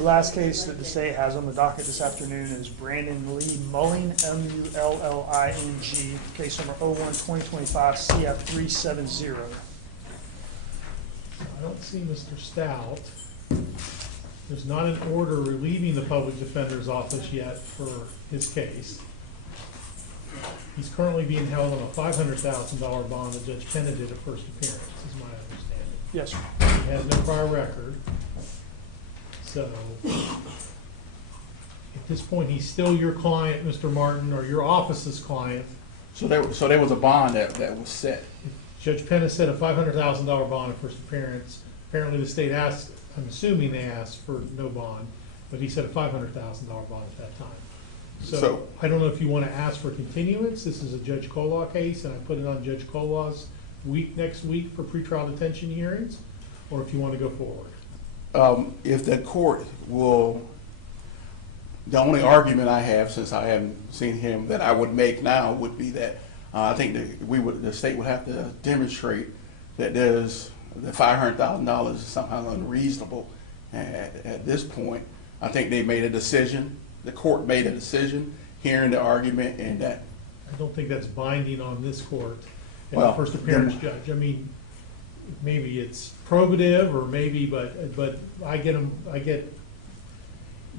The last case that the state has on the docket this afternoon is Brandon Lee Mulling, M-U-L-L-I-N-G, case number 01-2025 CF370. I don't see Mr. Stout. There's not an order relieving the public defender's office yet for his case. He's currently being held on a $500,000 bond that Judge Penna did at first appearance, is my understanding. Yes, sir. He has no prior record. So, at this point, he's still your client, Mr. Martin, or your office's client. So there was a bond that was set. Judge Penna set a $500,000 bond at first appearance. Apparently the state asked, I'm assuming they asked for no bond, but he set a $500,000 bond at that time. So I don't know if you want to ask for continuance. This is a Judge Kolaw case, and I put it on Judge Kolaw's next week for pretrial detention hearings, or if you want to go forward. If the court will, the only argument I have, since I haven't seen him, that I would make now would be that I think that the state would have to demonstrate that the $500,000 is somehow unreasonable. At this point, I think they made a decision. The court made a decision, hearing the argument, and that. I don't think that's binding on this court and Well, the first appearance judge. I mean, maybe it's probative, or maybe, but I get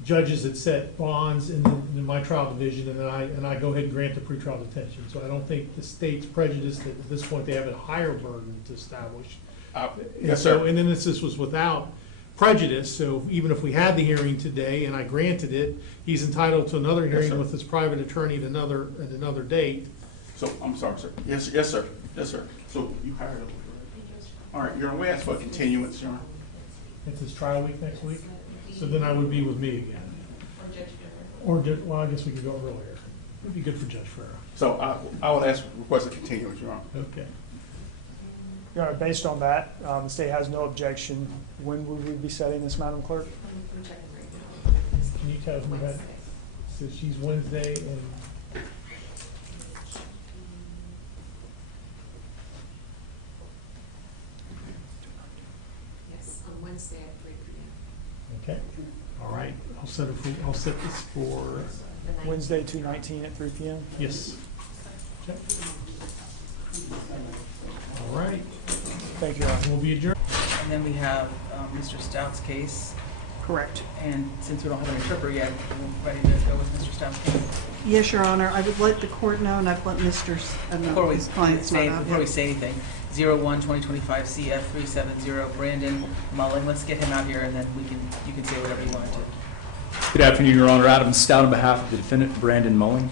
judges that set bonds in my trial division, and I go ahead and grant the pretrial detention. So I don't think the state's prejudiced that at this point they have a higher burden to establish. Yes, sir. And then this was without prejudice, so even if we had the hearing today and I granted it, he's entitled to another hearing with his private attorney at another date. So, I'm sorry, sir. Yes, sir. Yes, sir. So you hired him. All right, you're going to ask for a continuance, John? It's his trial week next week, so then I would be with me again. Or Judge, well, I guess we could go earlier. It'd be good for Judge Ferrer. So I would request a continuance, Your Honor. Okay. Your Honor, based on that, the state has no objection. When would we be setting this, Madam Clerk? Can you tell me that? So she's Wednesday and. Yes, on Wednesday at 3 p.m. Okay. All right. I'll set this for. Wednesday, 2/19 at 3 p.m. Yes. Okay. All right. Thank you, Your Honor. We'll be adjourned. And then we have Mr. Stout's case. Correct. And since we don't have an interpreter yet, we're ready to go with Mr. Stout's case. Yes, Your Honor. I would let the court know, and I've let his clients know about Before we it. say anything, 01-2025 CF370 Brandon Mulling. Let's get him out here, and then you can say whatever you want to. Good afternoon, Your Honor. Adam Stout on behalf of the defendant, Brandon Mulling.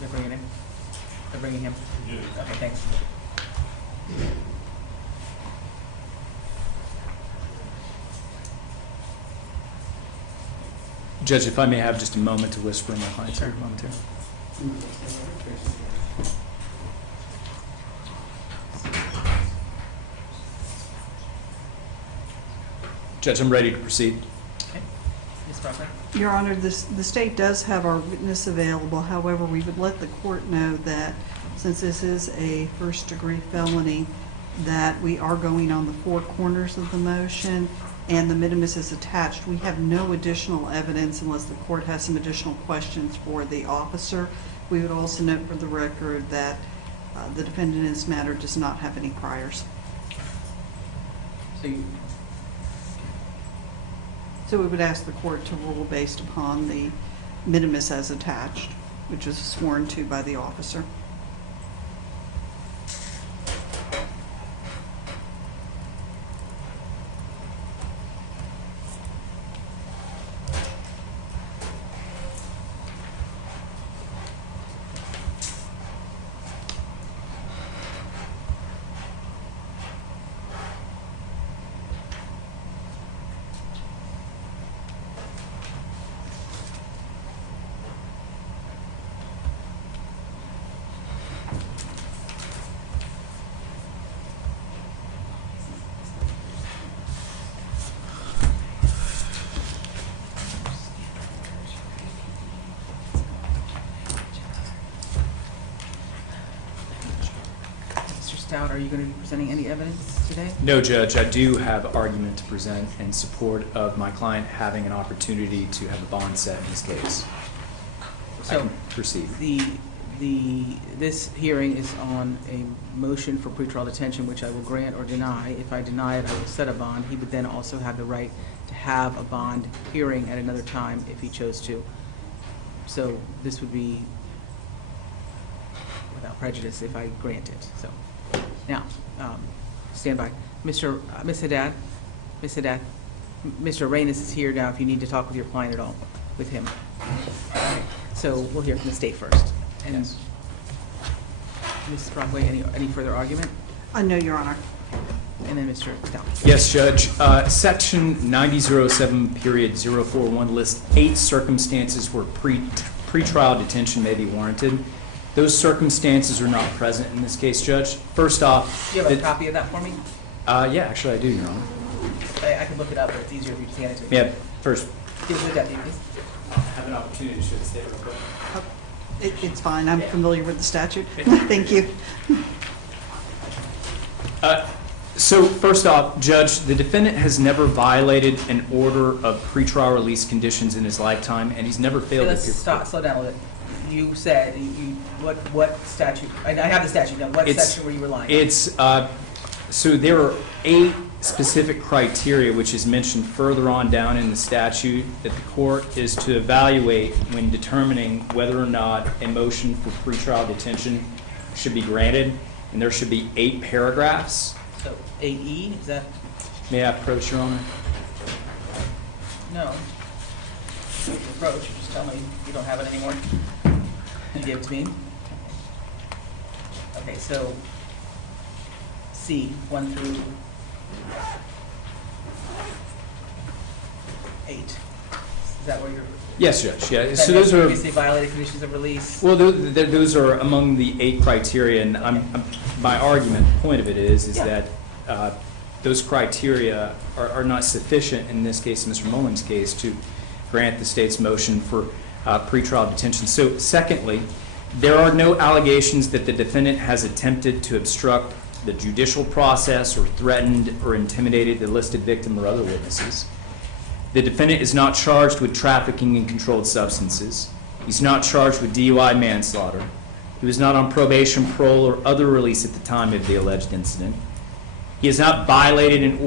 They're bringing him. They're bringing him. Okay, thanks. Judge, if I may have just a moment to whisper in my client's ear momentarily. Judge, I'm ready to proceed. Okay. Ms. Crawford? Your Honor, the state does have our witness available. However, we would let the court know that since this is a first-degree felony, that we are going on the four corners of the motion, and the minimus is attached. We have no additional evidence unless the court has some additional questions for the officer. We would also note for the record that the defendant in this matter does not have any priors. So we would ask the court to rule based upon the minimus as attached, which was sworn to by the officer. Mr. Stout, are you going to be presenting any evidence today? No, Judge, I do have argument to present in support of my client having an opportunity to have a bond set in his case. I So can proceed. this hearing is on a motion for pretrial detention, which I will grant or deny. If I deny it, I will set a bond. He would then also have the right to have a bond hearing at another time if he chose to. So this would be without prejudice if I grant it. So now, stand by. Miss Haddad, Mr. Reynes is here now if you need to talk with your client at all, with him. So we'll hear from the state first. And Yes. Mrs. Brockway, any further argument? No, Your Honor. And then Mr. Stout. Yes, Judge. Section 9007, period 041 lists 8 circumstances where pretrial detention may be warranted. Those circumstances are not present in this case, Judge. First off... Do you have a copy of that for me? Yeah, actually I do, Your Honor. I can look it up, but it's easier if you just hand it to me. Yeah, first, Give it to the deputy, please. have an opportunity to show the state real quick. It's fine, I'm familiar with the statute. Thank you. So first off, Judge, the defendant has never violated an order of pretrial release conditions in his lifetime, and he's never failed Let's to appear. slow down a little bit. You said, what statute? I have the statute now. What It's- section were you relying on? It's, so there are 8 specific criteria, which is mentioned further on down in the statute, that the court is to evaluate when determining whether or not a motion for pretrial detention should be granted, and there should be 8 paragraphs. So, AE, is that? May I approach, Your Honor? No. You can approach, just tell me you don't have it anymore. You gave it to me. Okay, so C, 1 through 8. Is that where you're? Yes, Judge, yeah. That So meant those are, previously violated conditions of release. well, those are among the 8 criteria, and my argument, the point of it is Yeah. that those criteria are not sufficient in this case, Mr. Mulling's case, to grant the state's motion for pretrial detention. So secondly, there are no allegations that the defendant has attempted to obstruct the judicial process or threatened or intimidated the listed victim or other witnesses. The defendant is not charged with trafficking in controlled substances. He's not charged with DUI manslaughter. He was not on probation, parole, or other release at the time of the alleged incident. He has not violated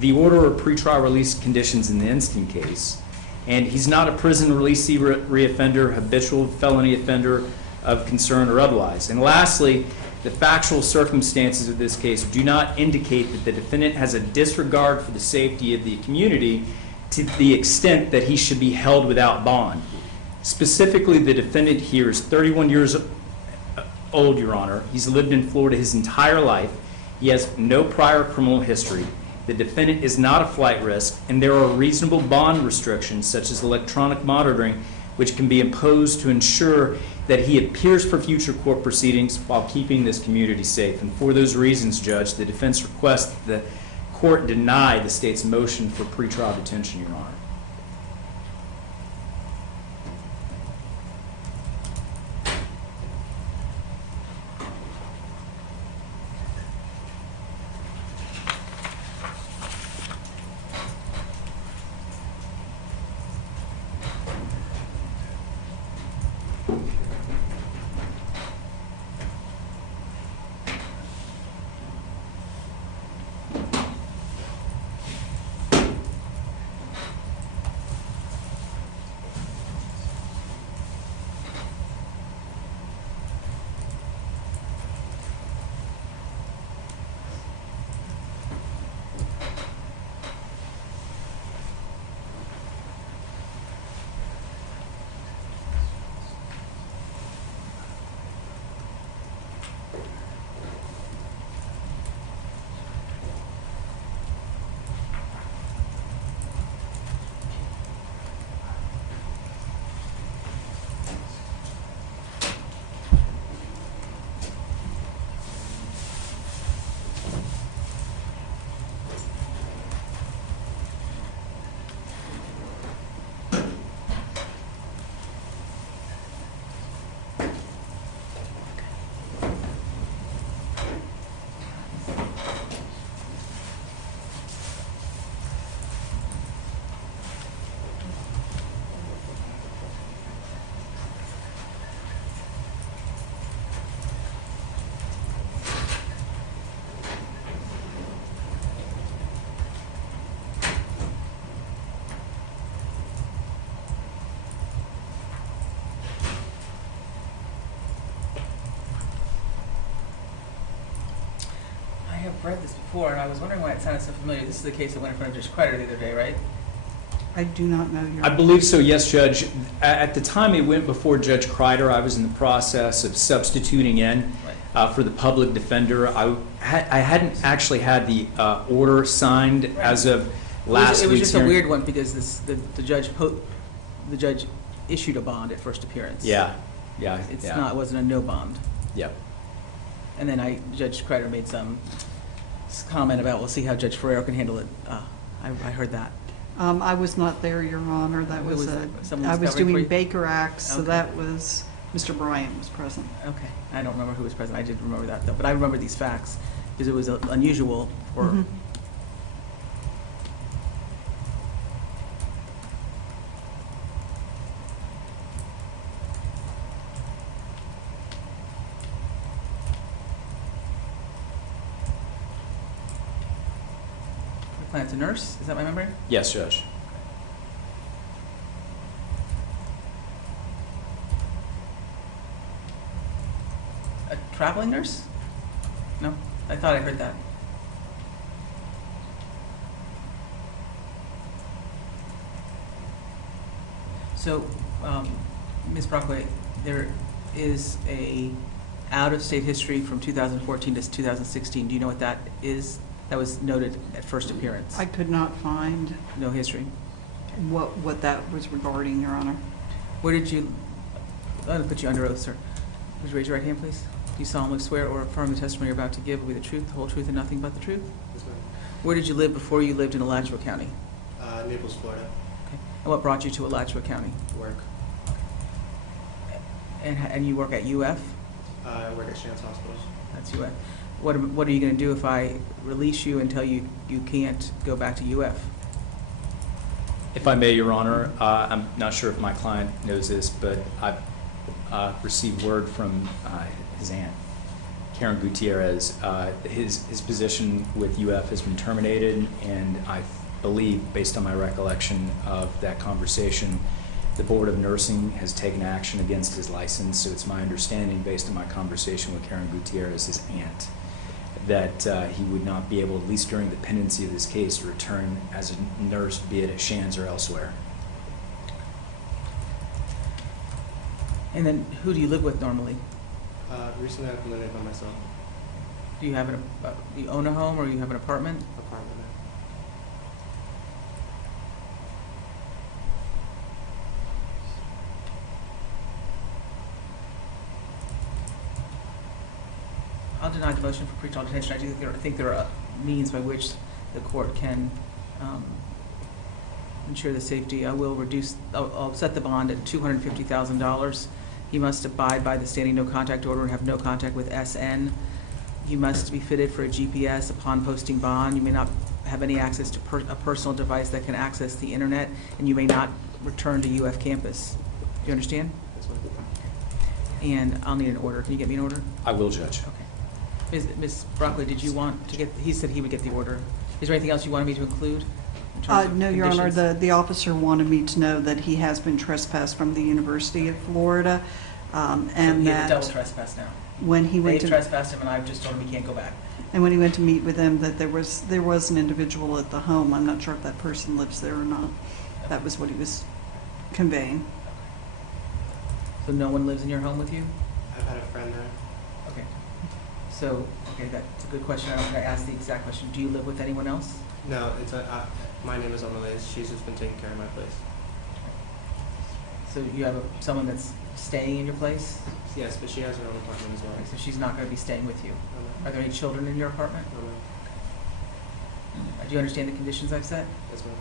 the order of pretrial release conditions in the instant case. And he's not a prison releasee reoffender, habitual felony offender of concern or otherwise. And lastly, the factual circumstances of this case do not indicate that the defendant has a disregard for the safety of the community to the extent that he should be held without bond. Specifically, the defendant here is 31 years old, Your Honor. He's lived in Florida his entire life. He has no prior criminal history. The defendant is not a flight risk, and there are reasonable bond restrictions, such as electronic monitoring, which can be imposed to ensure that he appears for future court proceedings while keeping this community safe. And for those reasons, Judge, the defense requests that the court deny the state's motion for pretrial detention, Your Honor. have read this before, and I was wondering why it sounded so familiar. This is the case that went in front of Judge Kreider the other day, right? I do not know your. I believe so, yes, Judge. At the time it went before Judge Kreider, I was in the process of substituting in for the public defender. I hadn't actually had the order signed as of last It was week's just a hearing. weird one because the judge issued a bond at first appearance. Yeah. It wasn't a no bond. Yep. And then Judge Kreider made some comment about, we'll see how Judge Ferrero can handle it. I heard that. I was not there, Your Honor. That Who was was that? Someone I was was covering for doing you? Baker Acts, so Okay. that was, Mr. Bryant was present. Okay, I don't remember who was present. I did remember that though, but I remember these facts because it was unusual for. Mhm. The client's a nurse. Is that my memory? Yes, Judge. A traveling nurse? No, I thought I heard that. So, Ms. Brockway, there is a out-of-state history from 2014 to 2016. Do you know what that is? That was noted at first appearance. I could not find No history. what that was regarding, Your Honor. Where did you, I'm going to put you under oath, sir. Would you raise your right hand, please? Do you solemnly swear or affirm the testimony you're about to give will be the truth, the whole truth, and nothing but the truth? Yes, ma'am. Where did you live before you lived in Alachua County? Naples, Florida. Okay. And what brought you to Alachua County? Work. And you work at UF? I work at Shands Hospital. That's UF. What are you going to do if I release you and tell you you can't go back to UF? If I may, Your Honor, I'm not sure if my client knows this, but I've received word from his aunt, Karen Gutierrez. His position with UF has been terminated, and I believe, based on my recollection of that conversation, the Board of Nursing has taken action against his license. So it's my understanding, based on my conversation with Karen Gutierrez, his aunt, that he would not be able, at least during the pendency of this case, to return as a nurse, be it at Shands or elsewhere. And then who do you live with normally? Recently I've been living by myself. Do you have do you own a home or you have an apartment? Apartment. I'll deny the motion for pretrial detention. I do think there are means by which the court can ensure the safety. I'll set the bond at $250,000. He must abide by the standing no contact order and have no contact with SN. You must be fitted for a GPS upon posting bond. You may not have any access to a personal device that can access the internet, and you may not return to UF campus. Do you understand? That's what And I'll need an order. Can you get me an order? I will, Judge. Okay. Ms. Brockley, did you want to get, he said he would get the order. Is there anything else you wanted me to include? in terms of No, Your Honor, conditions? the officer wanted me to know that he has been trespassed from the University of Florida, and So he has a double that trespass now. when he went They've to, trespassed him, and I've just told him he can't go back. and when he went to meet with them, that there was an individual at the home. I'm not sure if that person lives there or not. That was what he was conveying. So no one lives in your home with you? I've had a friend there. Okay. So, okay, that's a good question. I don't think I asked the exact question. Do you live with anyone else? No, my name is Amelie. She's just been taking care of my place. So you have someone that's staying in your place? Yes, but she has her own apartment as well. Okay, so she's not going to be staying with you. No, Are there any children in your apartment? no, no. Do you understand the conditions I've set? Yes, ma'am.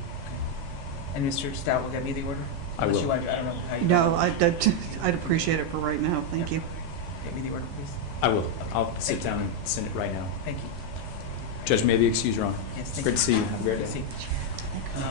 And Mr. Stout will get me the order? I Unless will. you want, I don't know how you. No, I'd appreciate it for right now. Thank you. Get me the order, please. I will. I'll sit Thank you. down and send it right now. Thank you. Judge, may I be excused, Your Honor? Yes, It's thank great you. to see you. Have a great Good to day. see you.